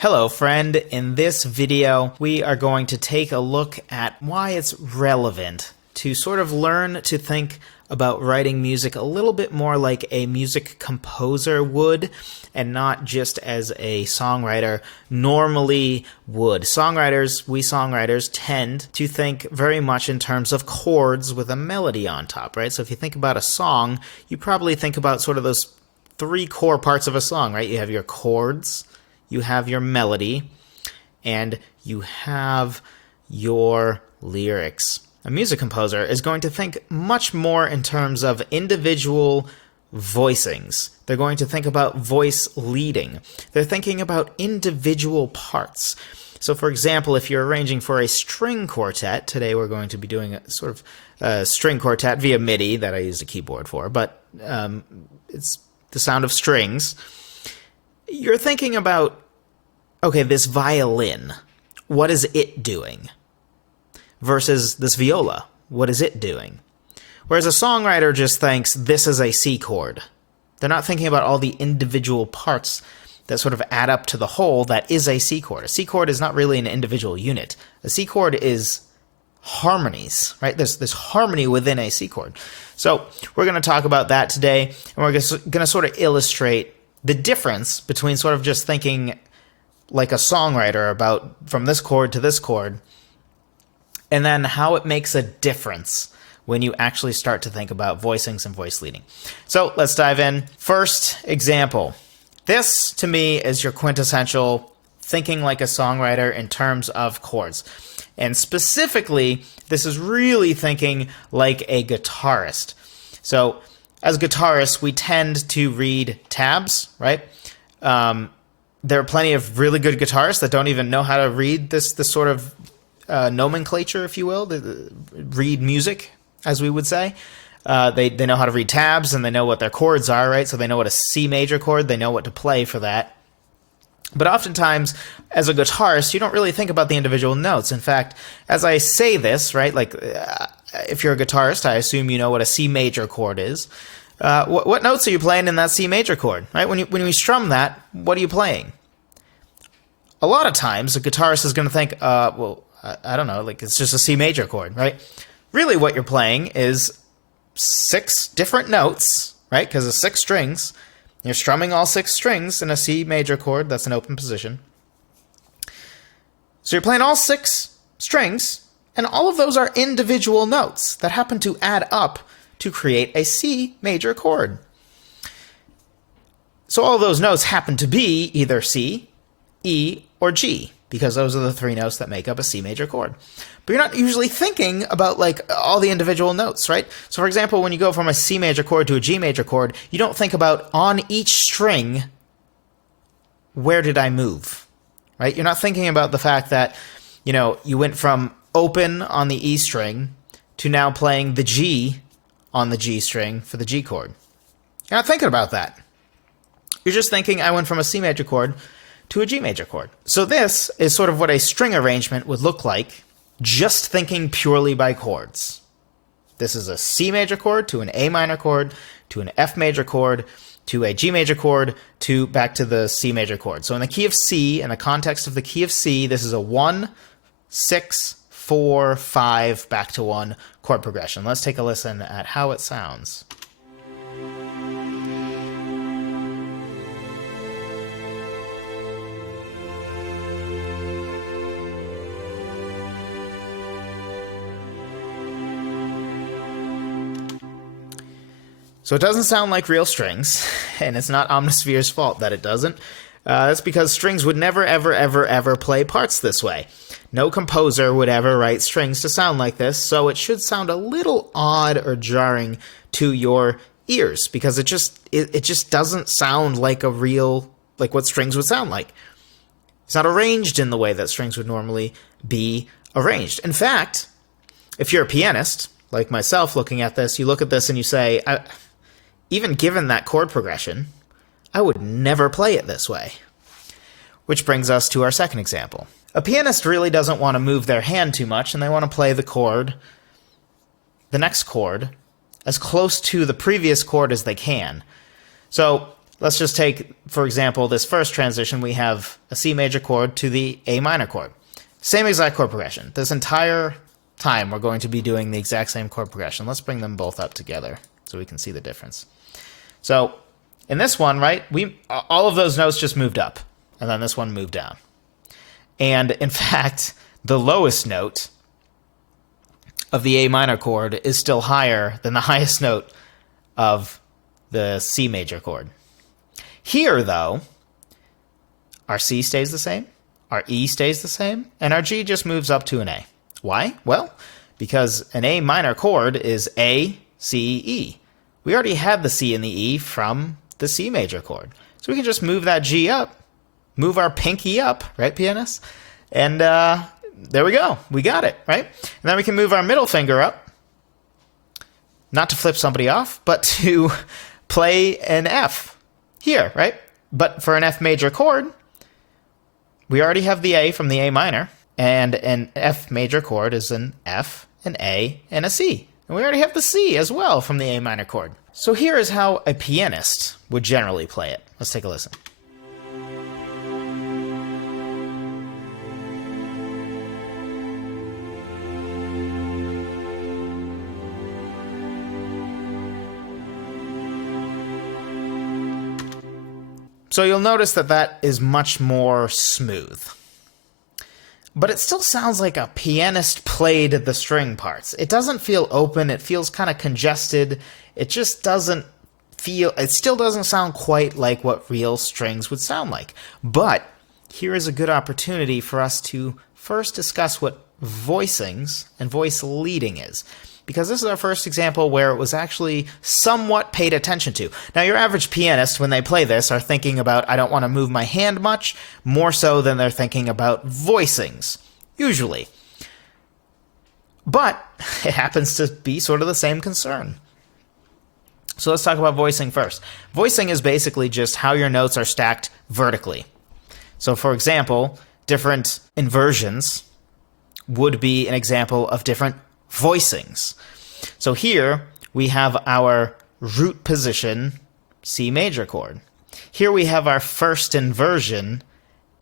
Hello friend, in this video we are going to take a look at why it's relevant to sort of learn to think about writing music a little bit more like a music composer would and not just as a songwriter normally would. We songwriters tend to think very much in terms of chords with a melody on top, right? So if you think about a song, you probably think about sort of those three core parts of a song, right? You have your chords, you have your melody, and you have your lyrics. A music composer is going to think much more in terms of individual voicings. They're going to think about voice leading. They're thinking about individual parts. So for example, if you're arranging for a string quartet, today we're going to be doing a sort of string quartet via MIDI that I used a keyboard for, but it's the sound of strings. You're thinking about, okay, this violin, what is it doing? Versus this viola, what is it doing? Whereas a songwriter just thinks, this is a C chord. They're not thinking about all the individual parts that sort of add up to the whole that is a C chord. A C chord is not really an individual unit. A C chord is harmonies, right? There's harmony within a C chord. So we're going to talk about that today, and we're going to sort of illustrate the difference between sort of just thinking like a songwriter about from this chord to this chord, and then how it makes a difference when you actually start to think about voicings and voice leading. So let's dive in. First example. This, to me, is your quintessential thinking like a songwriter in terms of chords. And specifically, this is really thinking like a guitarist. So as guitarists, we tend to read tabs, right? There are plenty of really good guitarists that don't even know how to read this sort of nomenclature, if you will, read music, as we would say. They know how to read tabs, and they know what their chords are, right? So they know what a C major chord, they know what to play for that. But oftentimes, as a guitarist, you don't really think about the individual notes. In fact, as I say this, right, like if you're a guitarist, I assume you know what a C major chord is. What notes are you playing in that C major chord, right? When you strum that, what are you playing? A lot of times, a guitarist is going to think, well, I don't know, like it's just a C major chord, right? Really what you're playing is 6 different notes, right? Because of 6 strings. You're strumming all 6 strings in a C major chord. That's an open position. So you're playing all 6 strings, and all of those are individual notes that happen to add up to create a C major chord. So all of those notes happen to be either C, E, or G, because those are the 3 notes that make up a C major chord. But you're not usually thinking about like all the individual notes, right? So for example, when you go from a C major chord to a G major chord, you don't think about on each string, where did I move, right? You're not thinking about the fact that, you know, you went from open on the E string to now playing the G on the G string for the G chord. You're not thinking about that. You're just thinking, I went from a C major chord to a G major chord. So this is sort of what a string arrangement would look like, just thinking purely by chords. This is a C major chord to an A minor chord to an F major chord to a G major chord to back to the C major chord. So in the key of C, in the context of the key of C, this is a 1, 6, 4, 5, back to 1 chord progression. Let's take a listen at how it sounds. So it doesn't sound like real strings, and it's not Omnisphere's fault that it doesn't. That's because strings would never, ever, ever, ever play parts this way. No composer would ever write strings to sound like this, so it should sound a little odd or jarring to your ears, because it just doesn't sound like a real, like what strings would sound like. It's not arranged in the way that strings would normally be arranged. In fact, if you're a pianist, like myself looking at this, you look at this and you say, even given that chord progression, I would never play it this way. Which brings us to our second example. A pianist really doesn't want to move their hand too much, and they want to play the chord, the next chord, as close to the previous chord as they can. So Let's just take, for example, this first transition. We have a C major chord to the A minor chord. Same exact chord progression. This entire time we're going to be doing the exact same chord progression. Let's bring them both up together so we can see the difference. So in this one, right, all of those notes just moved up, and then this one moved down. And in fact, the lowest note of the A minor chord is still higher than the highest note of the C major chord. Here, though, our C stays the same, our E stays the same, and our G just moves up to an A. Why? Well, because an A minor chord is A, C, E. We already had the C and the E from the C major chord. So we can just move that G up, move our pinky up, right, pianists? And there we go. We got it, right? And then we can move our middle finger up, not to flip somebody off, but to play an F here, right? But for an F major chord, we already have the A from the A minor, and an F major chord is an F, an A, and a C. And we already have the C as well from the A minor chord. So here is how a pianist would generally play it. Let's take a listen. So you'll notice that that is much more smooth. But it still sounds like a pianist played the string parts. It doesn't feel open, it feels kind of congested. It just doesn't feel, it still doesn't sound quite like what real strings would sound like. But here is a good opportunity for us to first discuss what voicings and voice leading is, because this is our first example where it was actually somewhat paid attention to. Now, your average pianist, when they play this, are thinking about, I don't want to move my hand much, more so than they're thinking about voicings, usually. But it happens to be sort of the same concern. So let's talk about voicing first. Voicing is basically just how your notes are stacked vertically. So for example, different inversions would be an example of different voicings. So here we have our root position C major chord. Here we have our first inversion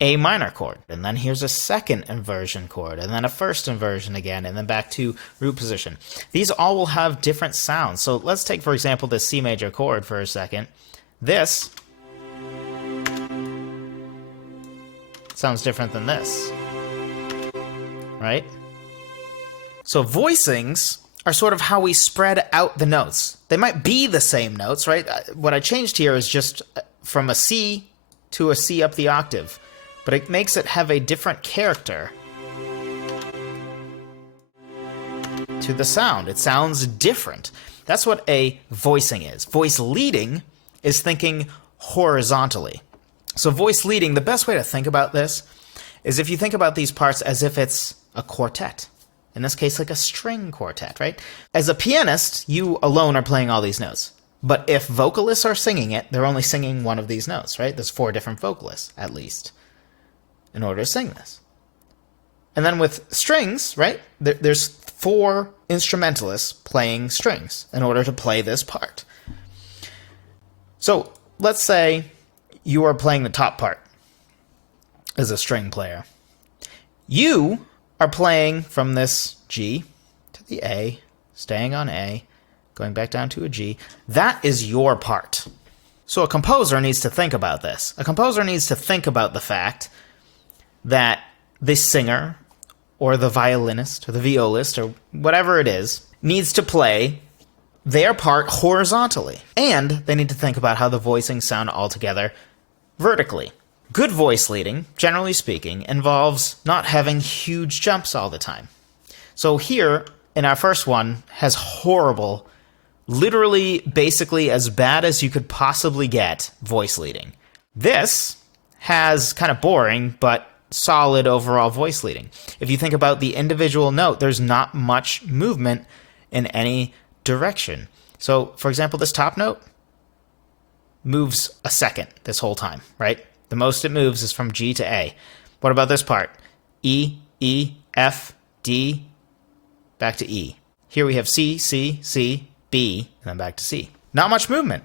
A minor chord. And then here's a second inversion chord, and then a first inversion again, and then back to root position. These all will have different sounds. So let's take, for example, this C major chord for a second. This sounds different than this, right? So voicings are sort of how we spread out the notes. They might be the same notes, right? What I changed here is just from a C to a C up the octave, but it makes it have a different character to the sound. It sounds different. That's what a voicing is. Voice leading is thinking horizontally. So voice leading, the best way to think about this is if you think about these parts as if it's a quartet. In this case, like a string quartet, right? As a pianist, you alone are playing all these notes. But if vocalists are singing it, they're only singing one of these notes, right? There's 4 different vocalists, at least, in order to sing this. And then with strings, right? There's 4 instrumentalists playing strings in order to play this part. So let's say you are playing the top part as a string player. You are playing from this G to the A, staying on A, going back down to a G. That is your part. So a composer needs to think about this. A composer needs to think about the fact that the singer or the violinist or the violist or whatever it is needs to play their part horizontally. And they need to think about how the voicings sound altogether vertically. Good voice leading, generally speaking, involves not having huge jumps all the time. So here, in our first one, has horrible, literally basically as bad as you could possibly get voice leading. This has kind of boring, but solid overall voice leading. If you think about the individual note, there's not much movement in any direction. So, for example, this top note moves a second this whole time, right? The most it moves is from G to A. What about this part? E, E, F, D, back to E. Here we have C, C, C, B, and then back to C. Not much movement,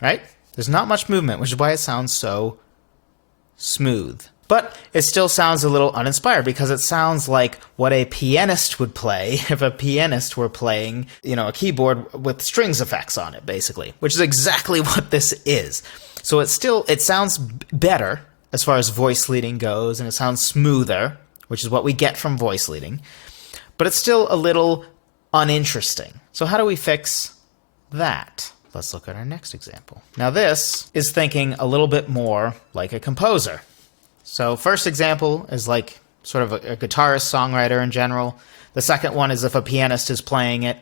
right? There's not much movement, which is why it sounds so smooth. But it still sounds a little uninspired because it sounds like what a pianist would play if a pianist were playing, a keyboard with strings effects on it, basically, which is exactly what this is. So it sounds better as far as voice leading goes, and it sounds smoother, which is what we get from voice leading, but it's still a little uninteresting. So how do we fix that? Let's look at our next example. Now this is thinking a little bit more like a composer. So first example is like sort of a guitarist, songwriter in general. The second one is if a pianist is playing it.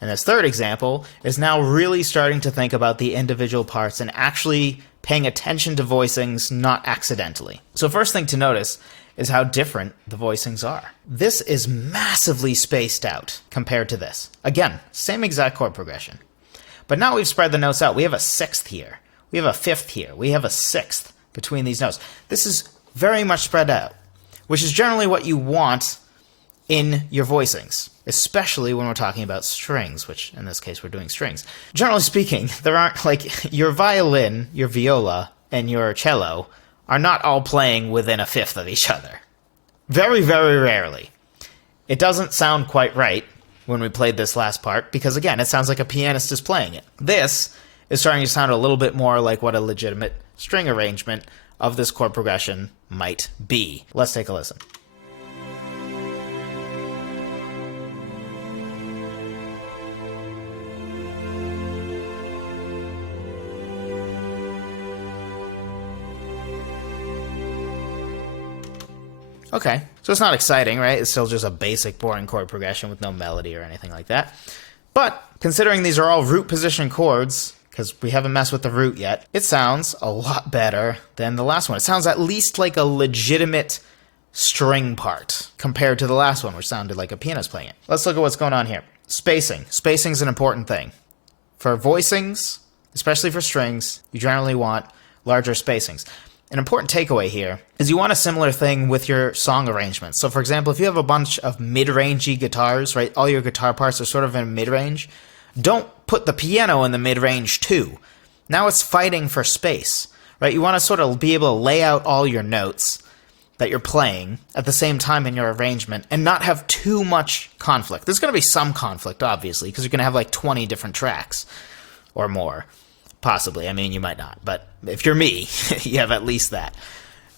And this third example is now really starting to think about the individual parts and actually paying attention to voicings, not accidentally. So first thing to notice is how different the voicings are. This is massively spaced out compared to this. Again, same exact chord progression. But now we've spread the notes out. We have a sixth here. We have a fifth here. We have a sixth between these notes. This is very much spread out, which is generally what you want in your voicings, especially when we're talking about strings, which in this case we're doing strings. Generally speaking, there aren't like your violin, your viola, and your cello are not all playing within a fifth of each other. Very, very rarely. It doesn't sound quite right when we played this last part because, again, it sounds like a pianist is playing it. This is starting to sound a little bit more like what a legitimate string arrangement of this chord progression might be. Let's take a listen. Okay, so it's not exciting, right? It's still just a basic boring chord progression with no melody or anything like that. But considering these are all root position chords, because we haven't messed with the root yet, it sounds a lot better than the last one. It sounds at least like a legitimate string part compared to the last one, which sounded like a pianist playing it. Let's look at what's going on here. Spacing. Spacing is an important thing. For voicings, especially for strings, you generally want larger spacings. An important takeaway here is you want a similar thing with your song arrangements. So for example, if you have a bunch of mid-rangey guitars, right, all your guitar parts are sort of in mid-range, don't put the piano in the mid-range too. Now it's fighting for space, right? You want to sort of be able to lay out all your notes that you're playing at the same time in your arrangement and not have too much conflict. There's going to be some conflict, obviously, because you're going to have like 20 different tracks or more. Possibly. I mean, you might not. But if you're me, you have at least that.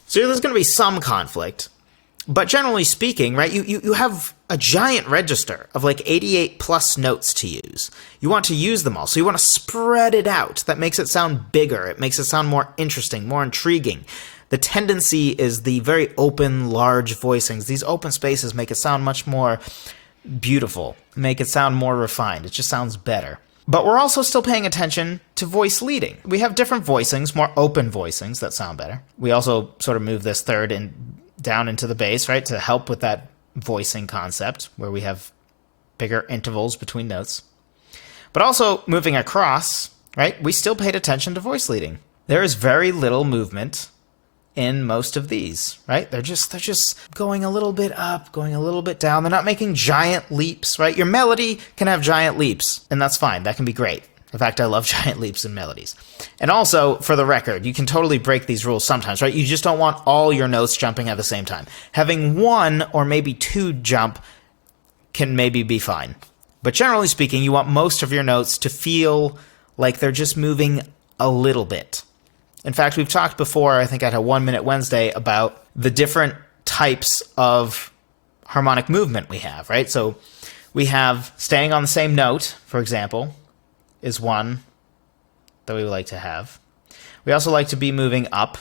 So there's going to be some conflict. But generally speaking, right, you have a giant register of like 88 plus notes to use. You want to use them all. So you want to spread it out. That makes it sound bigger. It makes it sound more interesting, more intriguing. The tendency is the very open, large voicings. These open spaces make it sound much more beautiful, make it sound more refined. It just sounds better. But we're also still paying attention to voice leading. We have different voicings, more open voicings that sound better. We also sort of move this third down into the bass, right, to help with that voicing concept where we have bigger intervals between notes. But also moving across, right, we still paid attention to voice leading. There is very little movement in most of these, right? They're just going a little bit up, going a little bit down. They're not making giant leaps, right? Your melody can have giant leaps, and that's fine. That can be great. In fact, I love giant leaps in melodies. And also, for the record, you can totally break these rules sometimes, right? You just don't want all your notes jumping at the same time. Having one or maybe two jump can maybe be fine. But generally speaking, you want most of your notes to feel like they're just moving a little bit. In fact, we've talked before, I think at a 1 Minute Wednesday, about the different types of harmonic movement we have, right? So we have staying on the same note, for example, is one that we would like to have. We also like to be moving up.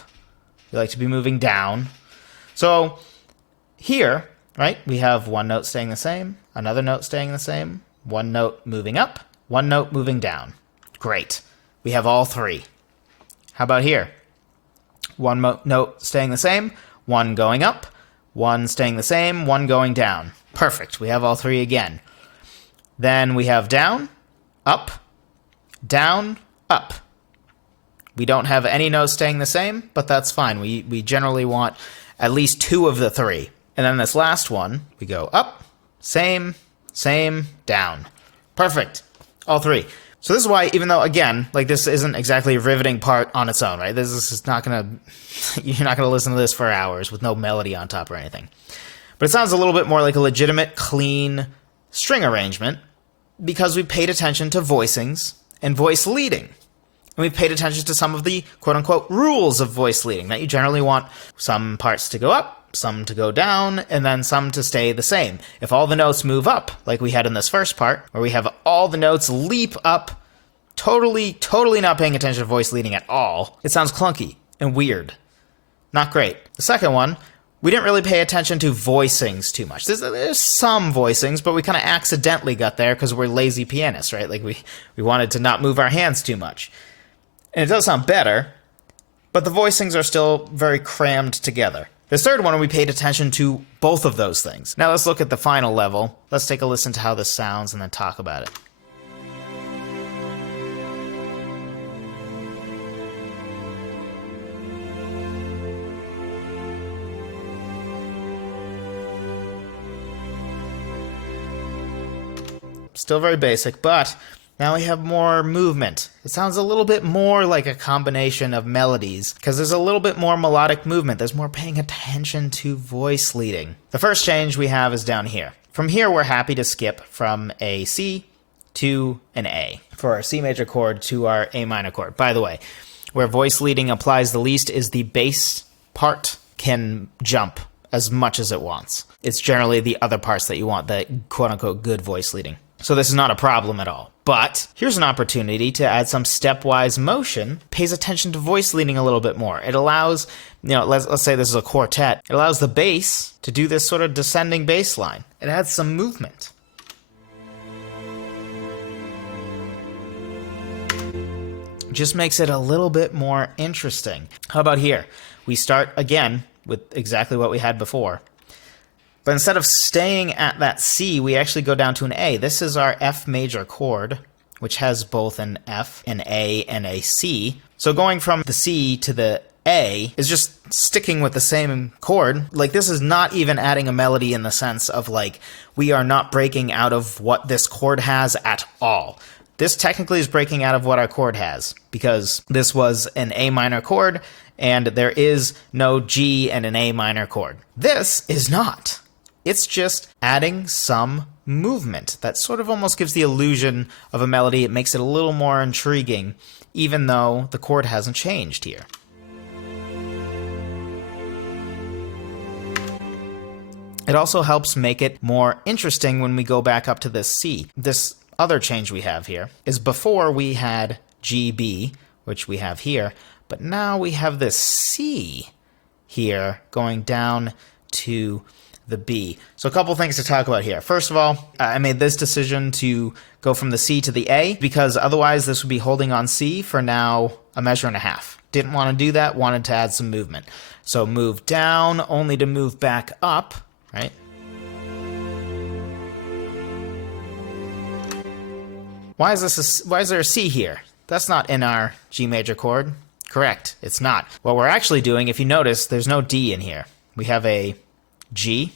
We like to be moving down. So here, right, we have one note staying the same, another note staying the same, one note moving up, one note moving down. Great. We have all three. How about here? One note staying the same, one going up, one staying the same, one going down. Perfect. We have all three again. Then we have down, up, up. We don't have any notes staying the same, but that's fine. We generally want at least two of the three. And then this last one, we go up, same, down. Perfect. All three. So this is why, even though, again, like this isn't exactly a riveting part on its own, right? This is not gonna, you're not gonna listen to this for hours with no melody on top or anything. But it sounds a little bit more like a legitimate, clean string arrangement because we paid attention to voicings and voice leading. And we've paid attention to some of the quote-unquote rules of voice leading, that you generally want some parts to go up, some to go down, and then some to stay the same. If all the notes move up, like we had in this first part, where we have all the notes leap up, totally not paying attention to voice leading at all, it sounds clunky and weird. Not great. The second one, we didn't really pay attention to voicings too much. There's some voicings, but we kind of accidentally got there because we're lazy pianists, right? Like we wanted to not move our hands too much. And it does sound better, but the voicings are still very crammed together. The third one, we paid attention to both of those things. Now let's look at the final level. Let's take a listen to how this sounds and then talk about it. Still very basic, but now we have more movement. It sounds a little bit more like a combination of melodies because there's a little bit more melodic movement. There's more paying attention to voice leading. The first change we have is down here. From here, we're happy to skip from a C to an A for our C major chord to our A minor chord. By the way, where voice leading applies the least is the bass part can jump as much as it wants. It's generally the other parts that you want, the quote-unquote good voice leading. So this is not a problem at all. But here's an opportunity to add some stepwise motion, pays attention to voice leading a little bit more. It allows, let's say this is a quartet. It allows the bass to do this sort of descending bass line. It adds some movement. Just makes it a little bit more interesting. How about here? We start again with exactly what we had before. But instead of staying at that C, we actually go down to an A. This is our F major chord, which has both an F, an A, and a C. So going from the C to the A is just sticking with the same chord. Like, this is not even adding a melody in the sense of, like, we are not breaking out of what this chord has at all. This technically is breaking out of what our chord has, because this was an A minor chord, and there is no G and an A minor chord. This is not. It's just adding some movement that sort of almost gives the illusion of a melody. It makes it a little more intriguing, even though the chord hasn't changed here. It also helps make it more interesting when we go back up to this C. This other change we have here is before we had GB, which we have here, but now we have this C here going down to the B. So a couple things to talk about here. First of all, I made this decision to go from the C to the A because otherwise this would be holding on C for now a measure and a half. Didn't want to do that, wanted to add some movement. So move down only to move back up, right? Why is there a C here? That's not in our G major chord. Correct, it's not. What we're actually doing, if you notice, there's no D in here. We have a G,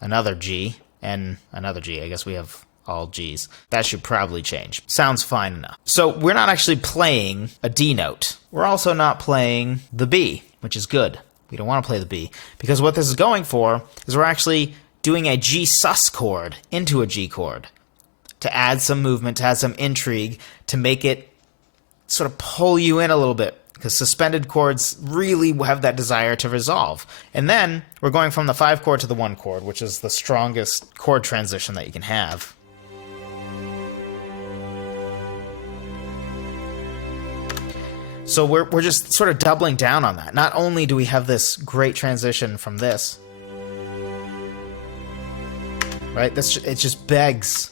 another G, and another G. I guess we have all Gs. That should probably change. Sounds fine enough. So we're not actually playing a D note. We're also not playing the B, which is good. We don't want to play the B, because what this is going for is we're actually doing a G sus chord into a G chord to add some movement, to add some intrigue, to make it sort of pull you in a little bit, because suspended chords really have that desire to resolve. And then we're going from the 5 chord to the 1 chord, which is the strongest chord transition that you can have. So we're just sort of doubling down on that. Not only do we have this great transition from this, right? It just begs.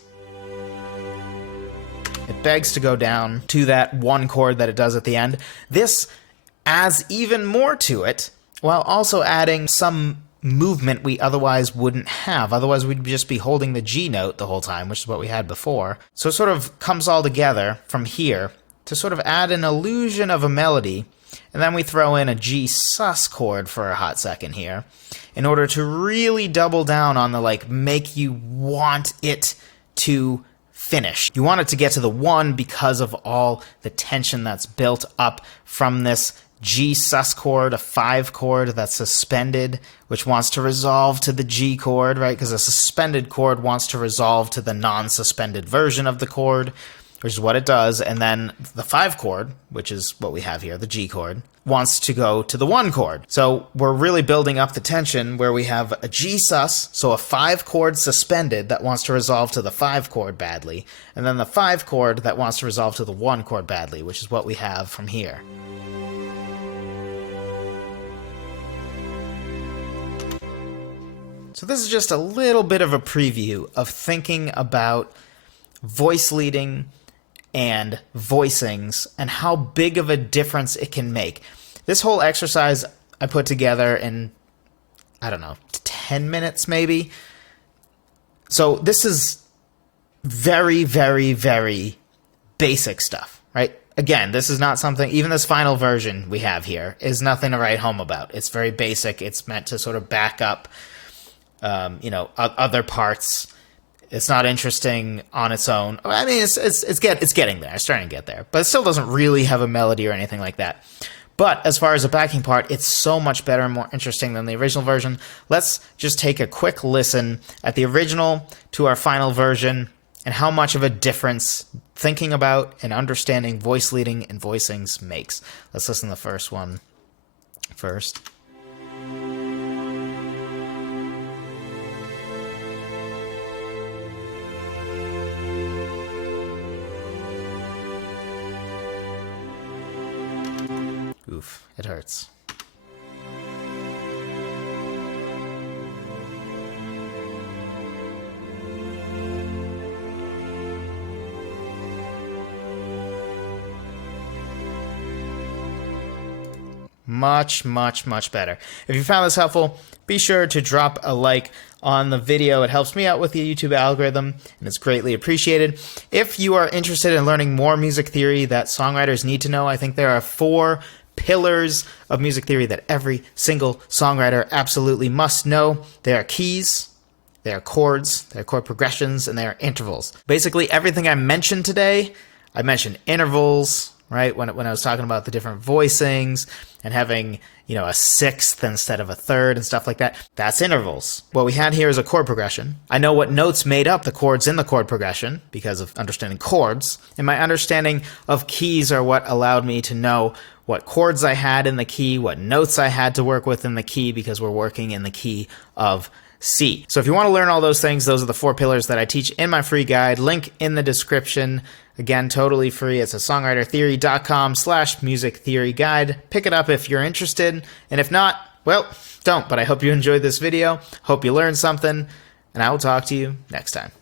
It begs to go down to that 1 chord that it does at the end. This adds even more to it, while also adding some movement we otherwise wouldn't have. Otherwise, we'd just be holding the G note the whole time, which is what we had before. So it sort of comes all together from here to sort of add an illusion of a melody, and then we throw in a G sus chord for a hot second here, in order to really double down on the, like, make you want it to finish. You want it to get to the 1 because of all the tension that's built up from this G sus chord, a 5 chord that's suspended, which wants to resolve to the G chord, right? Because a suspended chord wants to resolve to the non-suspended version of the chord, which is what it does. And then the 5 chord, which is what we have here, the G chord, wants to go to the 1 chord. So we're really building up the tension where we have a G sus, so a 5 chord suspended that wants to resolve to the 5 chord badly, and then the 5 chord that wants to resolve to the 1 chord badly, which is what we have from here. So this is just a little bit of a preview of thinking about voice leading and voicings and how big of a difference it can make. This whole exercise I put together in, I don't know, 10 minutes maybe. So this is very, very, very basic stuff, right? Again, this is not something, even this final version we have here is nothing to write home about. It's very basic. It's meant to sort of back up, other parts. It's not interesting on its own. I mean, it's getting there. It's starting to get there, but it still doesn't really have a melody or anything like that. But as far as a backing part, it's so much better and more interesting than the original version. Let's just take a quick listen at the original to our final version and how much of a difference thinking about and understanding voice leading and voicings makes. Let's listen to the first one first. Oof, it hurts. Much, much, much better. If you found this helpful, be sure to drop a like on the video. It helps me out with the YouTube algorithm, and it's greatly appreciated. If you are interested in learning more music theory that songwriters need to know, I think there are 4 pillars of music theory that every single songwriter absolutely must know. They are keys, they are chords, they are chord progressions, and they are intervals. Basically, everything I mentioned today, I mentioned intervals, right? When I was talking about the different voicings and having, a 6th instead of a 3rd and stuff like that, that's intervals. What we had here is a chord progression. I know what notes made up the chords in the chord progression because of understanding chords, and my understanding of keys are what allowed me to know what chords I had in the key, what notes I had to work with in the key, because we're working in the key of C. So if you want to learn all those things, those are the 4 pillars that I teach in my free guide. Link in the description. Again, totally free. It's at songwritertheory.com/music theory guide. Pick it up if you're interested. And if not, well, don't. But I hope you enjoyed this video. Hope you learned something. And I will talk to you next time.